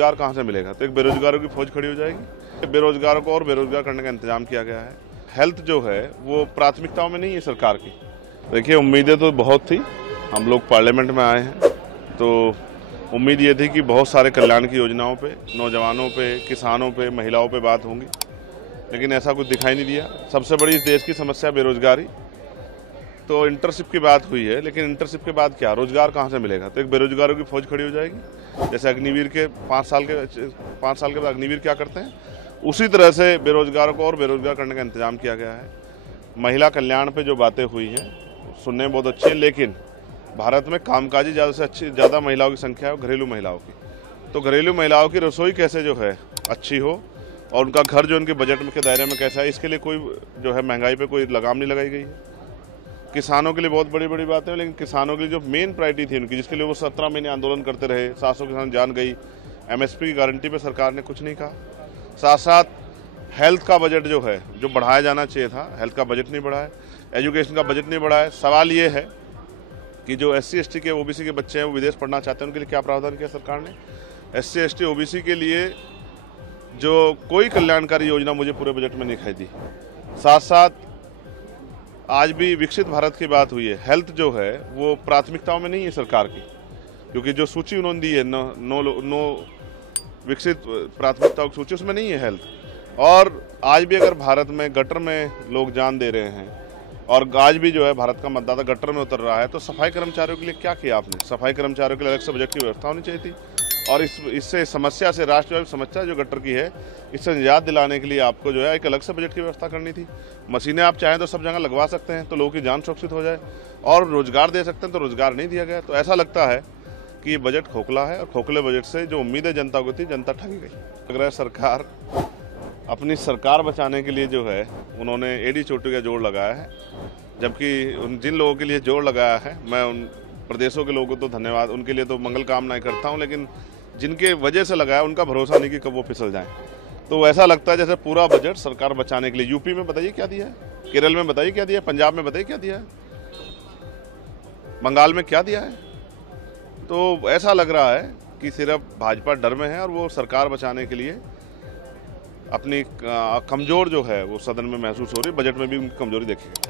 रोजगार कहाँ से मिलेगा? तो एक बेरोजगारों की फौज खड़ी हो जाएगी। बेरोजगारों को और बेरोजगार करने का इंतजाम किया गया है। हेल्थ जो है वो प्राथमिकताओं में नहीं है सरकार की। देखिए, उम्मीदें तो बहुत थी। हम लोग पार्लियामेंट में आए हैं तो उम्मीद ये थी कि बहुत सारे कल्याण की योजनाओं पे, नौजवानों पे, किसानों पे, महिलाओं पे बात होंगी, लेकिन ऐसा कुछ दिखाई नहीं दिया। सबसे बड़ी इस देश की समस्या बेरोजगारी। तो इंटर्नशिप की बात हुई है, लेकिन इंटर्नशिप के बाद क्या, रोजगार कहाँ से मिलेगा? तो एक बेरोजगारों की फौज खड़ी हो जाएगी। जैसे अग्निवीर के 5 साल के बाद अग्निवीर क्या करते हैं, उसी तरह से बेरोजगारों को और बेरोजगार करने का इंतजाम किया गया है। महिला कल्याण पे जो बातें हुई हैं सुनने में बहुत अच्छी है, लेकिन भारत में कामकाजी ज़्यादा महिलाओं की संख्या है घरेलू महिलाओं की। तो घरेलू महिलाओं की रसोई कैसे जो है अच्छी हो और उनका घर जो उनके बजट के दायरे में कैसा है, इसके लिए कोई जो है महंगाई पे कोई लगाम नहीं लगाई गई है। किसानों के लिए बहुत बड़ी बड़ी बातें हैं, लेकिन किसानों के लिए जो मेन प्रायोरिटी थी उनकी, जिसके लिए वो 17 महीने आंदोलन करते रहे, 700 किसान जान गई, एमएसपी की गारंटी पे सरकार ने कुछ नहीं कहा। साथ साथ हेल्थ का बजट जो है, जो बढ़ाया जाना चाहिए था, हेल्थ का बजट नहीं बढ़ा है, एजुकेशन का बजट नहीं बढ़ा है। सवाल ये है कि जो SC ST के OBC के बच्चे हैं वो विदेश पढ़ना चाहते हैं, उनके लिए क्या प्रावधान किया सरकार ने? SC ST OBC के लिए जो कोई कल्याणकारी योजना मुझे पूरे बजट में नहीं दिखाई दी। साथ साथ आज भी विकसित भारत की बात हुई है, हेल्थ जो है वो प्राथमिकताओं में नहीं है सरकार की, क्योंकि जो सूची उन्होंने दी है नो विकसित प्राथमिकताओं की सूची, उसमें नहीं है हेल्थ। और आज भी अगर भारत में गटर में लोग जान दे रहे हैं और आज भी जो है भारत का मतदाता गटर में उतर रहा है, तो सफाई कर्मचारियों के लिए क्या किया आपने? सफाई कर्मचारियों के लिए अलग से बजट की व्यवस्था होनी चाहिए थी। और इससे समस्या से, राष्ट्रव्यापी समस्या जो गटर की है, इससे निजात दिलाने के लिए आपको जो है एक अलग से बजट की व्यवस्था करनी थी। मशीनें आप चाहें तो सब जगह लगवा सकते हैं, तो लोगों की जान सुरक्षित हो जाए, और रोजगार दे सकते हैं, तो रोजगार नहीं दिया गया। तो ऐसा लगता है कि ये बजट खोखला है, और खोखले बजट से जो उम्मीदें जनता को थी, जनता ठगी गई। लग रहा है सरकार अपनी सरकार बचाने के लिए जो है उन्होंने एड़ी चोटी का जोड़ लगाया है, जबकि जिन लोगों के लिए जोड़ लगाया है, मैं उन प्रदेशों के लोगों को तो धन्यवाद, उनके लिए तो मंगल कामनाएं करता हूं, लेकिन जिनके वजह से लगाया उनका भरोसा नहीं कि कब वो फिसल जाएं। तो ऐसा लगता है जैसे पूरा बजट सरकार बचाने के लिए, यूपी में बताइए क्या दिया है, केरल में बताइए क्या दिया है, पंजाब में बताइए क्या दिया है, बंगाल में क्या दिया है। तो ऐसा लग रहा है कि सिर्फ भाजपा डर में है और वो सरकार बचाने के लिए अपनी कमजोर जो है वो सदन में महसूस हो रही है, बजट में भी उनकी कमजोरी देखी गई।